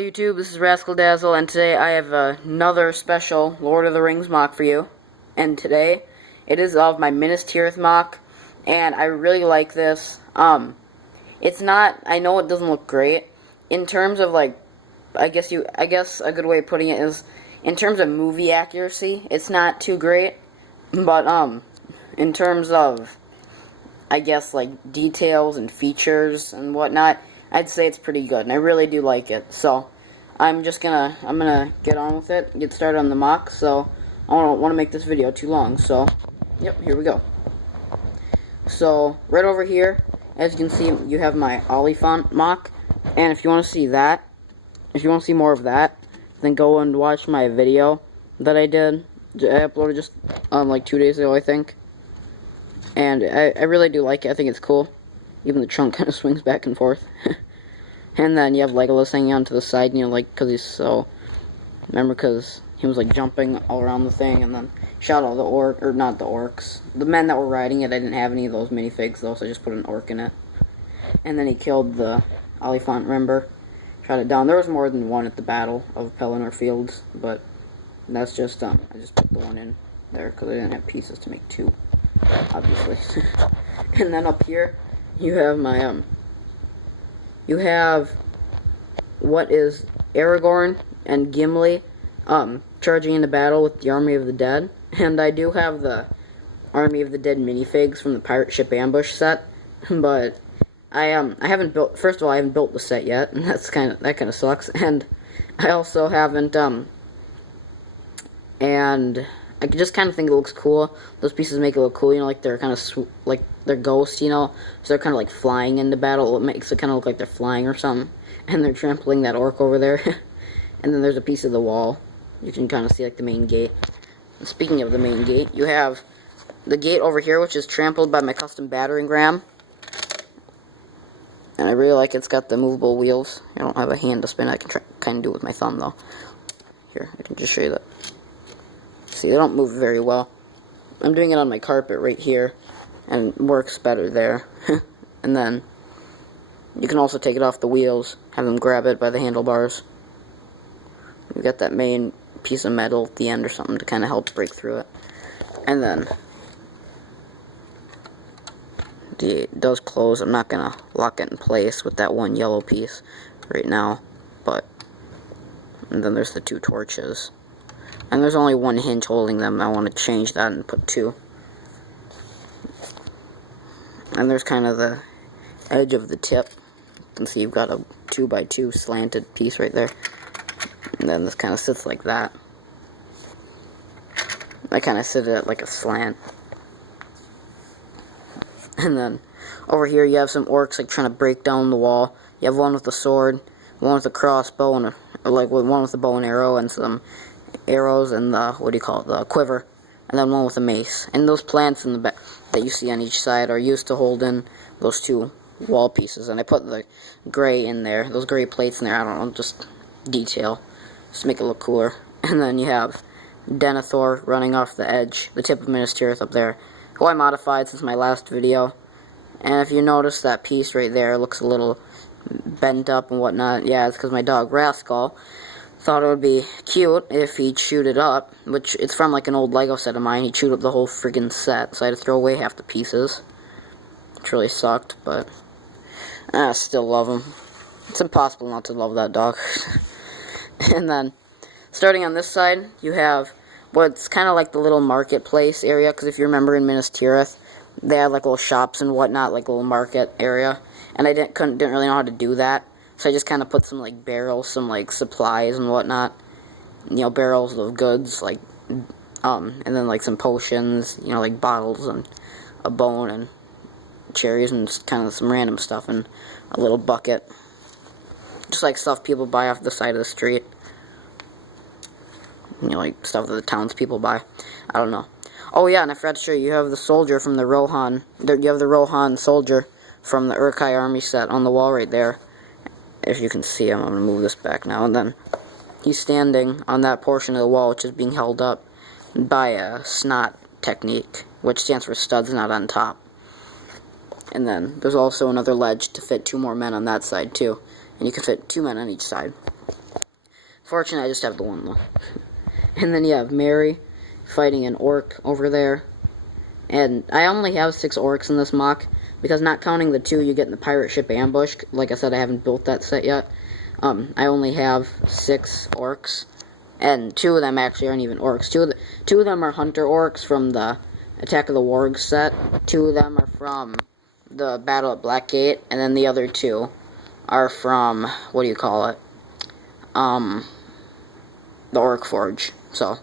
YouTube, this is Rascal Dazzle, and today I have another special Lord of the Rings mock for you. And today, it is of my Minas Tirith mock, and I really like this. It's not, I know it doesn't look great, in terms of like, I guess a good way of putting it is, in terms of movie accuracy, it's not too great, but, in terms of, I guess, like, details and features and whatnot, I'd say it's pretty good, and I really do like it. So, I'm gonna get on with it, get started on the mock, so I don't want to make this video too long, so, yep, here we go. So, right over here, as you can see, you have my Oliphant mock, and if you want to see that, if you want to see more of that, then go and watch my video that I did. I uploaded just, like 2 days ago, I think. And I really do like it. I think it's cool. Even the trunk kind of swings back and forth. And then you have Legolas hanging on to the side, you know, like, because he's so... Remember, because he was, like, jumping all around the thing, and then shot all the not the orcs. The men that were riding it, I didn't have any of those minifigs, though, so I just put an orc in it. And then he killed the Oliphant, remember? Shot it down. There was more than one at the Battle of Pelennor Fields, but that's just, I just put the one in there, because I didn't have pieces to make two, obviously. And then up here, you have my, you have what is Aragorn and Gimli charging into battle with the Army of the Dead. And I do have the Army of the Dead minifigs from the Pirate Ship Ambush set, but I haven't built, first of all, I haven't built the set yet, and that kind of sucks. And I also haven't and I just kind of think it looks cool. Those pieces make it look cool, you know, like they're kind of like they're ghosts, you know, so they're kind of like flying into battle. It makes it kind of look like they're flying or something, and they're trampling that orc over there. And then there's a piece of the wall. You can kind of see like the main gate. And speaking of the main gate, you have the gate over here, which is trampled by my custom battering ram, and I really like it. It's got the movable wheels. I don't have a hand to spin it. I can kind of do it with my thumb though. Here, I can just show you that. See, they don't move very well. I'm doing it on my carpet right here, and it works better there. And then, you can also take it off the wheels, have them grab it by the handlebars. You've got that main piece of metal at the end or something to kind of help break through it. And then, it does close. I'm not going to lock it in place with that one yellow piece right now, but, and then there's the two torches. And there's only one hinge holding them. I want to change that and put two. And there's kind of the edge of the tip. You can see you've got a 2x2 slanted piece right there. And then this kind of sits like that. I kind of sit it at like a slant. And then over here you have some orcs like trying to break down the wall. You have one with a sword, one with a crossbow, and one with a bow and arrow, and some arrows and the, what do you call it, the quiver, and then one with a mace. And those plants in the back that you see on each side are used to hold in those two wall pieces. And I put the gray in there, those gray plates in there, I don't know, just detail, just to make it look cooler. And then you have Denethor running off the edge, the tip of Minas Tirith up there, who I modified since my last video. And if you notice that piece right there looks a little bent up and whatnot, yeah, it's because my dog Rascal thought it would be cute if he chewed it up, which it's from like an old Lego set of mine. He chewed up the whole friggin' set, so I had to throw away half the pieces, which really sucked, but I still love him. It's impossible not to love that dog. And then, starting on this side, you have what's kind of like the little marketplace area, because if you remember in Minas Tirith, they had like little shops and whatnot, like a little market area, and I didn't really know how to do that. So I just kind of put some, like, barrels, some, like, supplies and whatnot. You know, barrels of goods, like, and then, like, some potions, you know, like bottles and a bone and cherries and just kind of some random stuff in a little bucket. Just, like, stuff people buy off the side of the street. You know, like, stuff that the townspeople buy. I don't know. Oh, yeah, and I forgot to show you, you have the soldier from the Rohan. You have the Rohan soldier from the Urkai army set on the wall right there. If you can see him, I'm going to move this back now. And then he's standing on that portion of the wall which is being held up by a snot technique, which stands for studs not on top. And then there's also another ledge to fit 2 more men on that side too. And you can fit 2 men on each side. Fortunately, I just have the one though. And then you have Mary fighting an orc over there. And I only have 6 orcs in this mock, because not counting the 2 you get in the pirate ship ambush. Like I said, I haven't built that set yet. I only have 6 orcs, and 2 of them actually aren't even orcs. Two of them are hunter orcs from the Attack of the Wargs set. 2 of them are from the Battle at Blackgate, and then the other 2 are from, what do you call it? The Orc Forge. So,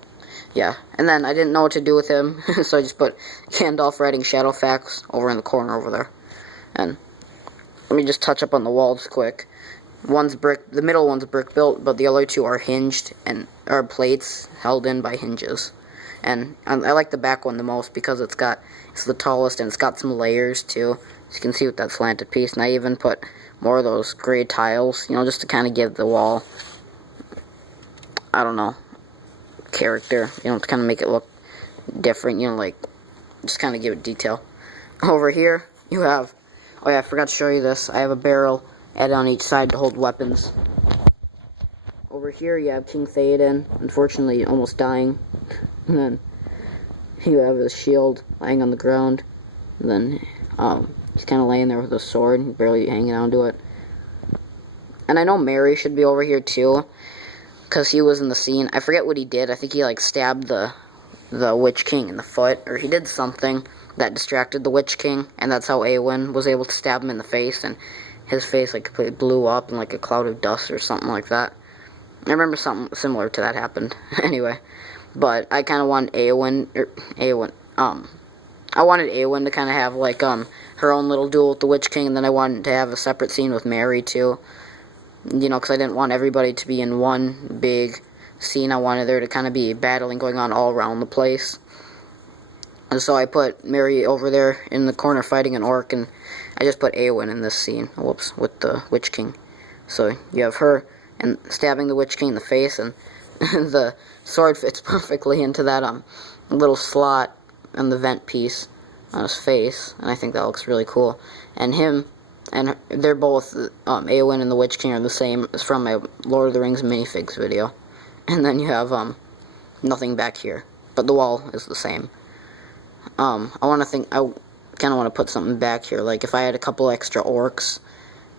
yeah. And then I didn't know what to do with him, so I just put Gandalf writing Shadowfax over in the corner over there. And let me just touch up on the walls quick. One's brick, the middle one's brick built, but the other 2 are hinged and are plates held in by hinges. And I like the back one the most because it's the tallest and it's got some layers too. So you can see with that slanted piece. And I even put more of those gray tiles, you know, just to kind of give the wall, I don't know, character, you know, to kind of make it look different, you know, like, just kind of give it detail. Over here, you have, oh yeah, I forgot to show you this, I have a barrel added on each side to hold weapons. Over here, you have King Theoden, unfortunately almost dying, and then you have his shield lying on the ground, and then, he's kind of laying there with a sword, barely hanging onto it. And I know Mary should be over here too, because he was in the scene. I forget what he did. I think he, like, stabbed the Witch King in the foot, or he did something that distracted the Witch King, and that's how Eowyn was able to stab him in the face, and his face, like, completely blew up in, like, a cloud of dust or something like that. I remember something similar to that happened. Anyway, but I kind of wanted I wanted Eowyn to kind of have, like, her own little duel with the Witch King, and then I wanted to have a separate scene with Mary, too. You know, because I didn't want everybody to be in one big scene. I wanted there to kind of be battling going on all around the place. And so I put Mary over there in the corner fighting an orc, and I just put Eowyn in this scene. Whoops, with the Witch King. So you have her and stabbing the Witch King in the face, and the sword fits perfectly into that little slot on the vent piece on his face, and I think that looks really cool. And him, and they're both, Eowyn and the Witch King are the same as from my Lord of the Rings minifigs video. And then you have, nothing back here, but the wall is the same. I kind of want to put something back here, like if I had a couple extra orcs,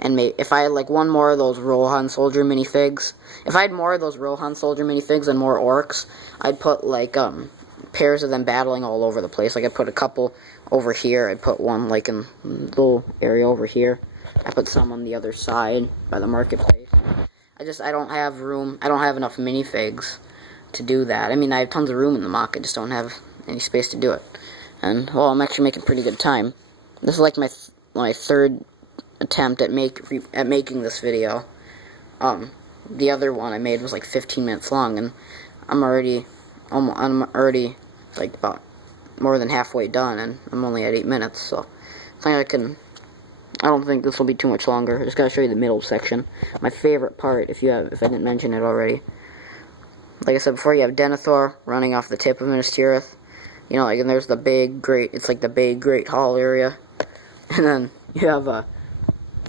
and if I had, like, one more of those Rohan Soldier minifigs, if I had more of those Rohan Soldier minifigs and more orcs, I'd put, like, pairs of them battling all over the place. Like, I put a couple over here, I put one, like, in the little area over here, I put some on the other side, by the marketplace. I don't have room, I don't have enough minifigs to do that. I mean, I have tons of room in the mock, I just don't have any space to do it. And, well, I'm actually making pretty good time. This is, like, my third attempt at making this video. The other one I made was, like, 15 minutes long, and I'm already, like, about more than halfway done, and I'm only at 8 minutes, so I don't think this will be too much longer. I just gotta show you the middle section. My favorite part, if I didn't mention it already. Like I said before, you have Denethor running off the tip of Minas Tirith. You know, like, and there's the big, it's like the big, great hall area. And then you have,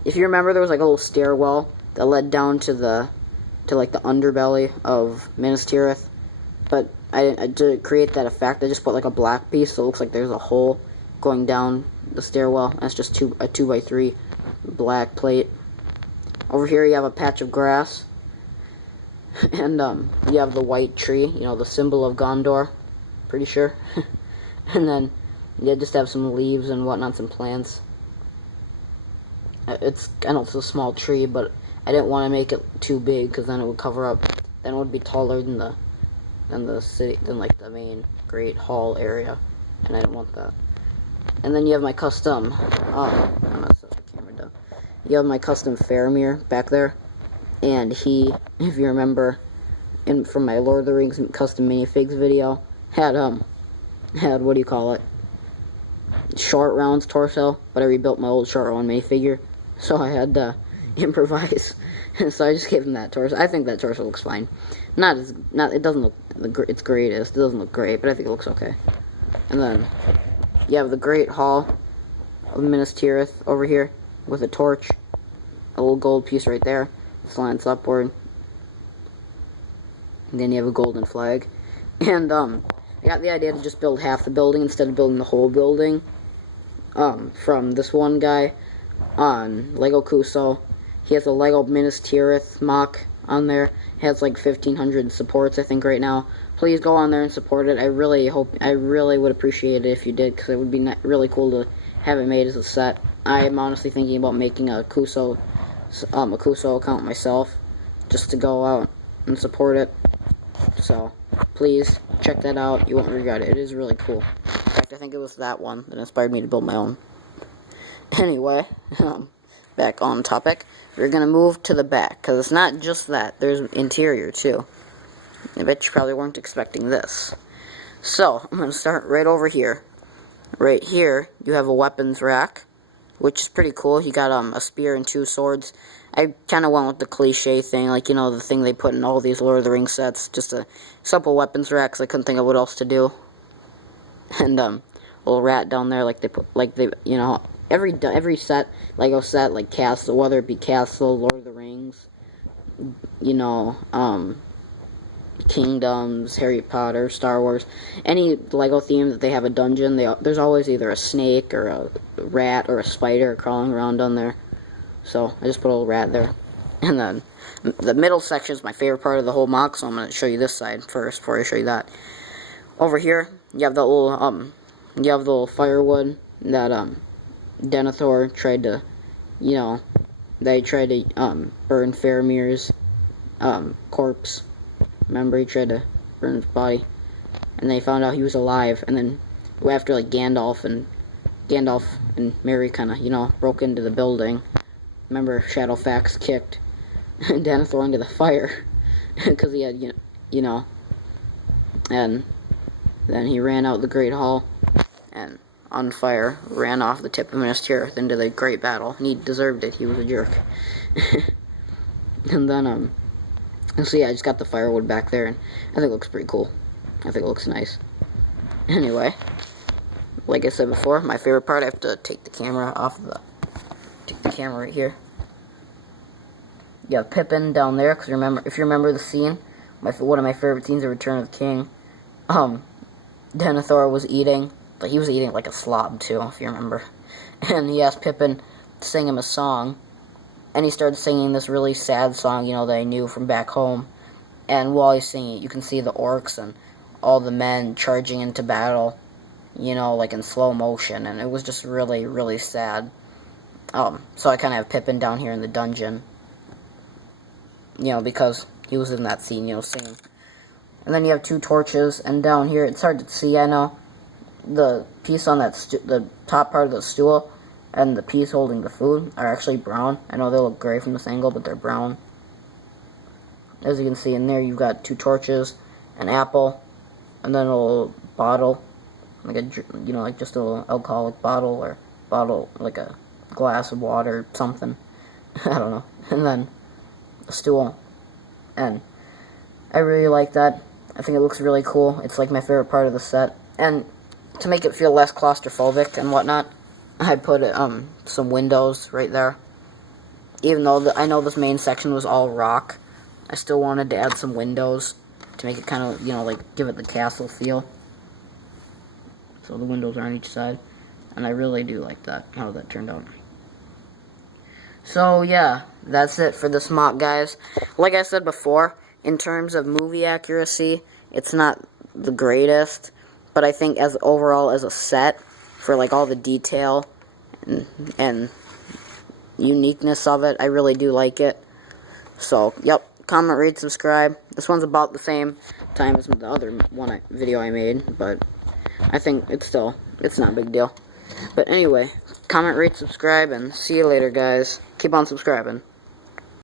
if you remember, there was, like, a little stairwell that led down to like, the underbelly of Minas Tirith. But to create that effect, I just put, like, a black piece so it looks like there's a hole going down the stairwell. That's just a 2x3 black plate. Over here you have a patch of grass. And, you have the white tree, you know, the symbol of Gondor. Pretty sure. And then, you just have some leaves and whatnot, some plants. I know it's a small tree, but I didn't want to make it too big, because then it would cover up, then it would be taller than the city, than, like, the main Great Hall area, and I didn't want that. And then you have my custom, I'm not set the camera down. You have my custom Faramir back there, and he, if you remember, from my Lord of the Rings custom minifigs video, had, what do you call it, Short Round's torso, but I rebuilt my old Short Round minifigure, so I had to improvise, so I just gave him that torso. I think that torso looks fine. It doesn't look its greatest, it doesn't look great, but I think it looks okay. And then, you have the Great Hall of Minas Tirith over here, with a torch, a little gold piece right there, slants upward. And then you have a golden flag. And, I got the idea to just build half the building instead of building the whole building. From this one guy on Lego Kuso. He has a Lego Minas Tirith mock on there. It has like 1,500 supports, I think, right now. Please go on there and support it. I really would appreciate it if you did, because it would be really cool to have it made as a set. I am honestly thinking about making a Kuso account myself, just to go out and support it. So, please, check that out. You won't regret it. It is really cool. In fact, I think it was that one that inspired me to build my own. Anyway, back on topic. We're going to move to the back, because it's not just that. There's interior, too. I bet you probably weren't expecting this. So, I'm going to start right over here. Right here, you have a weapons rack, which is pretty cool. You got a spear and 2 swords. I kind of went with the cliche thing, like, you know, the thing they put in all these Lord of the Rings sets. Just a simple weapons rack, because I couldn't think of what else to do. And, a little rat down there, you know, every set, Lego set, like Castle, whether it be Castle, Lord of the Rings, you know, Kingdoms, Harry Potter, Star Wars, any Lego theme that they have a dungeon, there's always either a snake or a rat or a spider crawling around down there. So I just put a little rat there. And then the middle section is my favorite part of the whole mock, so I'm going to show you this side first before I show you that. Over here, you have the little firewood that Denethor tried to, you know, they tried to burn Faramir's corpse. Remember, he tried to burn his body, and they found out he was alive. And then after, like, Gandalf and Merry kind of, you know, broke into the building. Remember, Shadowfax kicked Denethor into the fire because he had, you know, and then he ran out the Great Hall and on fire ran off the tip of Minas Tirith into the Great Battle. And he deserved it. He was a jerk. And then so yeah, I just got the firewood back there, and I think it looks pretty cool. I think it looks nice. Anyway, like I said before, my favorite part, I have to take the camera off take the camera right here. You have Pippin down there, because if you remember the scene, one of my favorite scenes of Return of the King, Denethor was eating, but he was eating like a slob too, if you remember. And he asked Pippin to sing him a song. And he started singing this really sad song, you know, that I knew from back home. And while he's singing it, you can see the orcs and all the men charging into battle, you know, like in slow motion. And it was just really, really sad. So I kind of have Pippin down here in the dungeon, you know, because he was in that scene, you know, singing. And then you have 2 torches, and down here, it's hard to see, I know, the piece on the top part of the stool and the piece holding the food are actually brown. I know they look gray from this angle, but they're brown. As you can see in there, you've got 2 torches, an apple, and then a little bottle, like you know, like just a little alcoholic bottle, or like a glass of water, something. I don't know. And then a stool. And I really like that. I think it looks really cool. It's like my favorite part of the set. And to make it feel less claustrophobic and whatnot, I put some windows right there. Even though I know this main section was all rock, I still wanted to add some windows to make it kind of, you know, like give it the castle feel. So the windows are on each side, and I really do like that, how that turned out. So yeah, that's it for this mock, guys. Like I said before, in terms of movie accuracy, it's not the greatest, but I think overall as a set, for like all the detail and uniqueness of it, I really do like it. So, yep, comment, rate, subscribe. This one's about the same time as the other video I made, but I think it's not a big deal. But anyway, comment, rate, subscribe, and see you later, guys. Keep on subscribing.